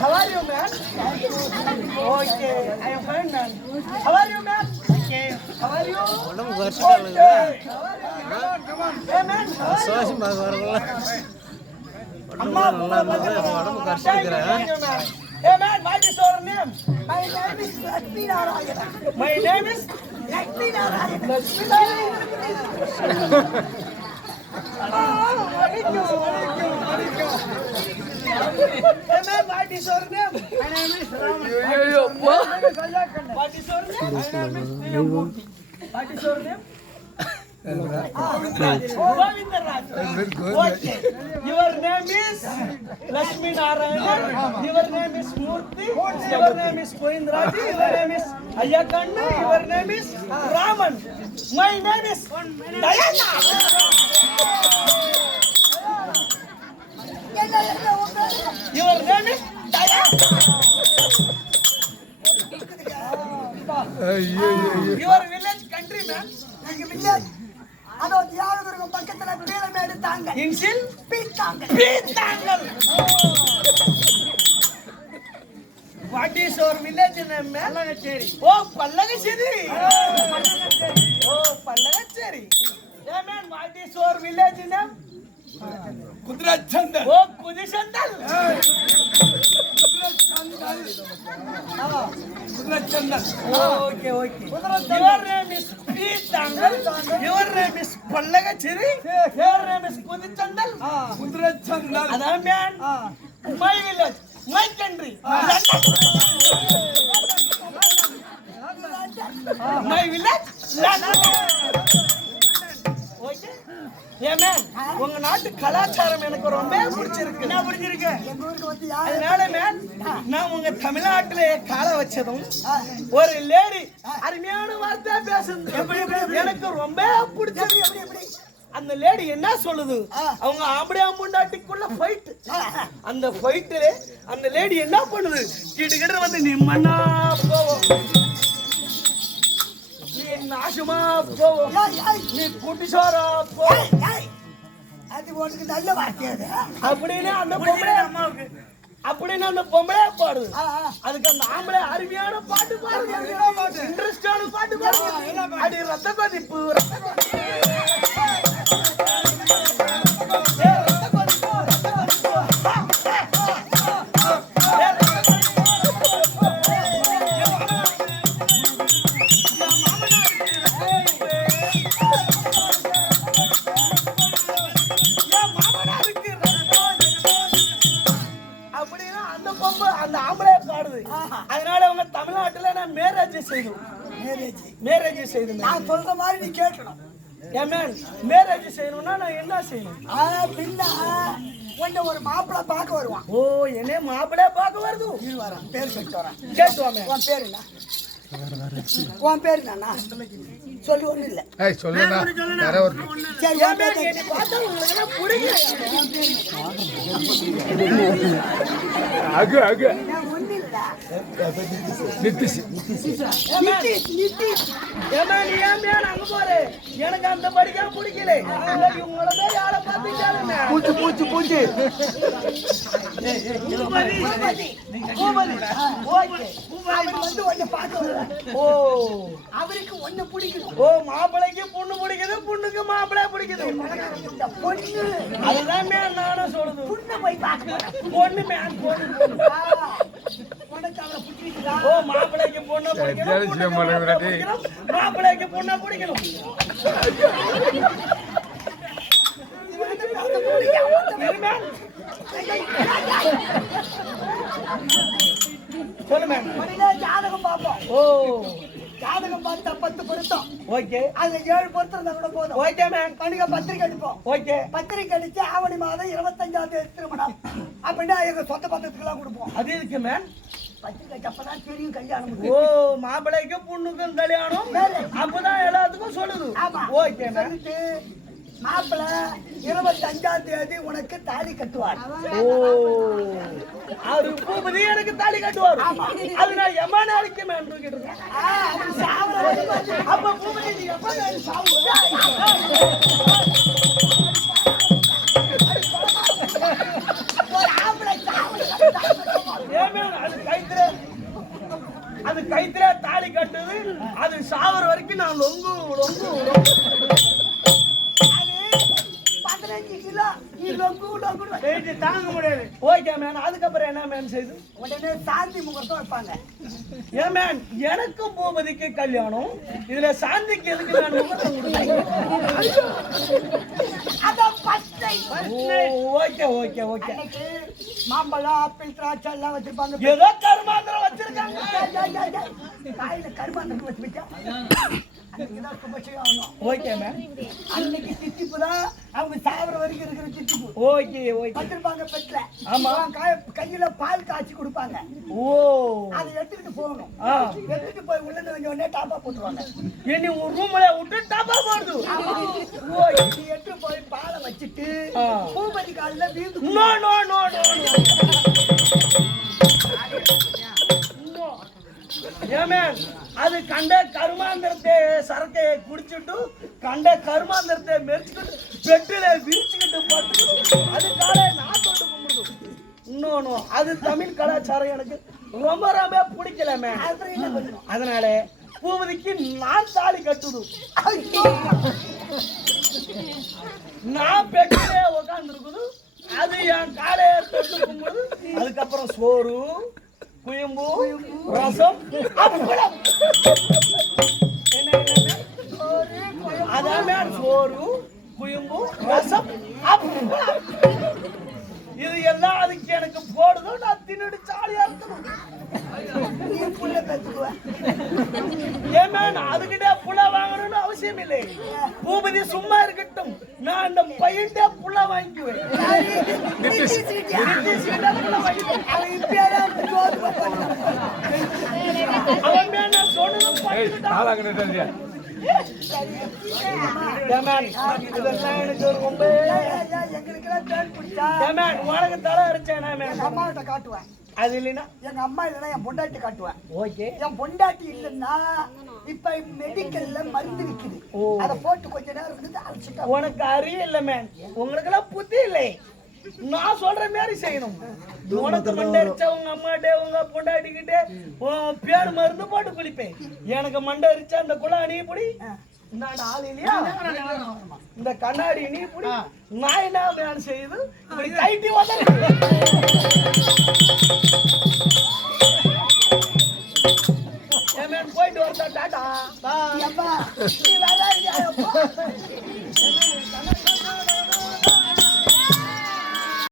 How are you, man? Okay, I am fine, man. How are you, man? Okay, how are you? Okay. Come on. Hey, man, how are you? Hey, man, what is your name? My name is Lakshmi Narayana. My name is Lakshmi Narayana. Lakshmi Narayana. Hey man, what is your name? My name is Raman. What is your name? My name is Priyamurthy. What is your name? Govindaraj. Okay. Your name is Lakshmi Narayana. Your name is Murthy. Your name is Govindaraj. Your name is Ayyakanna. Your name is Raman. My name is Dayana. Your name is Dayana. Your village country, man. Village. அதோ தியாகதுர்கம் பக்கத்துல பீலமேடு தாங்க இன்சில் பீத்தாங்கல் What is your village name, man? Pallagacheri. Oh, Pallagacheri. Oh, Pallagacheri. Yeah, man, what is your village name? Kudrachandal. Oh, Kudichandal. Kudrachandal. Okay. Your name is Pietangal. Your name is Pallagacheri. Your name is Kudichandal. Kudrachandal. That man, my village, my country. My village, London. Okay. Yeah, man. உங்க நாட்டு கலாச்சாரம் எனக்கு ரொம்ப பிடிச்சிருக்கு. என்ன பிடிச்சிருக்கு? எங்க ஊருக்கு வந்து அதனால man நான் உங்க தமிழ்நாட்டுல கால வச்சதும் ஒரு லேடி அருமையான வார்த்தை பேசுது. எனக்கு ரொம்ப பிடிச்சது. எப்படி அந்த லேடி என்ன சொல்லுது? அவங்க ஆம்பளை ஆம்புண்டாட்டிக்குள்ள ஃபைட். அந்த ஃபைட்ல அந்த லேடி என்ன பண்ணுது? கிடுகிடு வந்து நிம்மனா போவோம். நாசமா போவோம். நீ குட்டிசாரா போ. அது உனக்கு நல்ல வார்த்தை. அப்படின்னு அந்த பொம்பளை அம்மாவுக்கு அப்படின்னு அந்த பொம்பளை பாடுது. அதுக்கு அந்த ஆம்பளை அருமையான பாட்டு பாடுது. இன்ட்ரெஸ்டான பாட்டு பாடுது. அடி ரத்த கொதிப்பு அதனால அவங்க தமிழ்நாட்டுல நான் மேரேஜ் செய்தேன். நான் சொல்ற மாதிரி நீ கேட்கணும். ஏமேன் மேரேஜ் செய்யணும்னா நான் என்ன செய்யணும்? பின்ன உன்னை ஒரு மாப்பிள்ளை பார்க்க வருவான். ஓ, என்ன மாப்பிள்ளை பார்க்க வருது? வரான், பேர் சொல்லிட்டு வரேன். கேட்டுவாமே. உன் பேர் என்ன? உன் பேர் என்னண்ணா? சொல்லு. ஒண்ணு இல்ல. சொல்லுண்ணா. சரி, என்னை பார்த்தா உங்களுக்கு எல்லாம் பிடிக்கல. ஒண்ணு இல்ல. ஏமா நீ ஏன் மேல அங்க போற எனக்கு அந்த படிக்க பிடிக்கல இவங்கள யார பாத்தீங்க பூச்சி பூச்சி பூச்சி அவருக்கு ஒண்ணு பிடிக்கும். ஓ மாப்பிளைக்கு பொண்ணு பிடிக்குது பொண்ணுக்கு மாப்பிள்ளை பிடிக்குது பொண்ணு அதுதான் மேன் நானும் சொல்லுது பொண்ணு போய் பார்க்க பொண்ணு மேன் பொண்ணு உனக்கு அவரை பிடிச்சிருக்குதா? ஓ மாப்பிளைக்கு பொண்ணு பிடிக்கணும் மாப்பிளைக்கு பொண்ணு பிடிக்கணும் சொல்லு மேம் ஜாதகம் பார்ப்போம். ஓ ஜாதகம் பார்த்தா 10 பொருத்தம். ஓகே அதுல 7 பொருத்தம் இருந்தா கூட போதும். ஓகே மேம் கணிக பத்திரிக்கை அடிப்போம். ஓகே பத்திரிக்கை அடிச்சு ஆவணி மாதம் 25ஆம் தேதி திருமணம் அப்படின்னா எங்க சொந்த பத்திரத்துக்கு எல்லாம் கொடுப்போம். அது இருக்கு மேம் பத்திரிக்கை அப்பதான் தெரியும் கல்யாணம். ஓ மாப்பிளைக்கும் பொண்ணுக்கும் கல்யாணம் அப்பதான் எல்லாத்துக்கும் சொல்லுது ஆமா. ஓகே மேம் சொல்லிட்டு மாப்பிள்ள 25ஆம் தேதி உனக்கு தாலி கட்டுவார். ஓ அவரு பூபதி எனக்கு தாலி கட்டுவாரு அது நான் எம்மா நாளைக்கு மேம் கேட்டிருக்கேன் அவர் சாவர வரைக்கும் அப்ப பூபதி நீ எப்ப நாளைக்கு சாவு ஒரு ஆம்பளை சாவர ஏமே அது கைத்திர தாலி கட்டுது அது சாவர வரைக்கும் நான் லொங்கு லொங்கு அது 15 கிலோ நீ லொங்கு லொங்கு தாங்க முடியாது ஓகே மேம் அதுக்கப்புறம் என்ன மேம் செய்து உடனே சாந்தி முகூர்த்தம் வைப்பாங்க. ஏன் மேம் எனக்கும் பூபதிக்கு கல்யாணம் இதுல சாந்திக்கு எதுக்கு நான் முகூர்த்தம் கொடுத்தேன் அதான் first time. Okay okay okay அன்னைக்கு மாம்பழம் ஆப்பிள் திராட்சை எல்லாம் வச்சிருப்பாங்க. ஏதோ கருமாந்திரம் வச்சிருக்காங்க காயில கருமாந்திரம் வச்சு வச்சா அன்னைக்குதான் சுபட்சம் ஆகணும். ஓகே மேம் அன்னைக்கு தித்திப்பு தான் அவங்க சாவர வரைக்கும் இருக்கிற தித்திப்பு ஓகே ஓகே வச்சிருப்பாங்க பெட்ல. ஆமா. கையில பால் காய்ச்சி கொடுப்பாங்க. ஓ அதை எடுத்துக்கிட்டு போகணும். ஆ எடுத்துட்டு போய் உள்ள வந்து உடனே டாப்பா போட்டுருவாங்க. என்ன ஒரு ரூம்ல விட்டு டப்பா போடுது ஓ இது எடுத்து போய் பாலை வச்சுட்டு பூபதி காலில் வீந்து நோ நோ நோ நோ ஏமே அது கண்ட கருமாந்திரத்தை சரக்கை குடிச்சுட்டு கண்ட கருமாந்திரத்தை மெரிச்சுக்கிட்டு பெட்டில விரிச்சுக்கிட்டு பட்டுக்கிட்டு அது காலை நான் தொட்டு கும்பிடுது இன்னொன்னு அது தமிழ் கலாச்சாரம் எனக்கு ரொம்ப ரொம்ப பிடிக்கலமே அதனால பூபதிக்கு நான் தாலி கட்டுது நான் பெட்டிலே உட்கார்ந்து இருக்குது அது என் காலையை தொட்டு கும்பிடுது அதுக்கப்புறம் சோறு குயம்பு ரசம் அப்பளம் அதாமே சோறு குயம்பு ரசம் அப்பளம் இது எல்லாம் அதுக்கு எனக்கு போடுதோ நான் தின்னுட்டு ஜாலியா இருக்கணும் ஏமா அதுக்கிட்டே புள்ள வாங்கணும்னு அவசியம் இல்லை பூபதி சும்மா இருக்கட்டும் நான் அந்த பையன்டே புள்ள வாங்கிக்குவேன் அவன் மேல சொன்னதும் இதெல்லாம் எனக்கு ரொம்ப உனக்கு தலை அரைச்சேன் அம்மாவிட்ட காட்டுவேன். அது இல்லைன்னா எங்க அம்மா இல்லைன்னா என் பொண்டாட்டி காட்டுவேன். ஓகே என் பொண்டாட்டி இல்லைன்னா இப்ப மெடிக்கல்ல மருந்து விக்குது அதை போட்டு கொஞ்ச நேரம் இருந்து அழைச்சிட்டா. உனக்கு அறிவு இல்லை மேம் உங்களுக்கு எல்லாம் புத்தி இல்லை நான் சொல்ற மாதிரி செய்யணும் உனக்கு மண்டை அடிச்சா உங்க அம்மாட்டே உங்க பொண்டாட்டிக்கிட்டே பேர் மருந்து போட்டு குளிப்பேன் எனக்கு மண்டை அடிச்சா அந்த குழா நீ புடி நான் ஆள் இல்லையா இந்த கண்ணாடி நீ புடி நான் என்ன வேணும் செய்யுது இப்படி கைட்டி போயிட்டு வரட்டா டாடா நீ வராது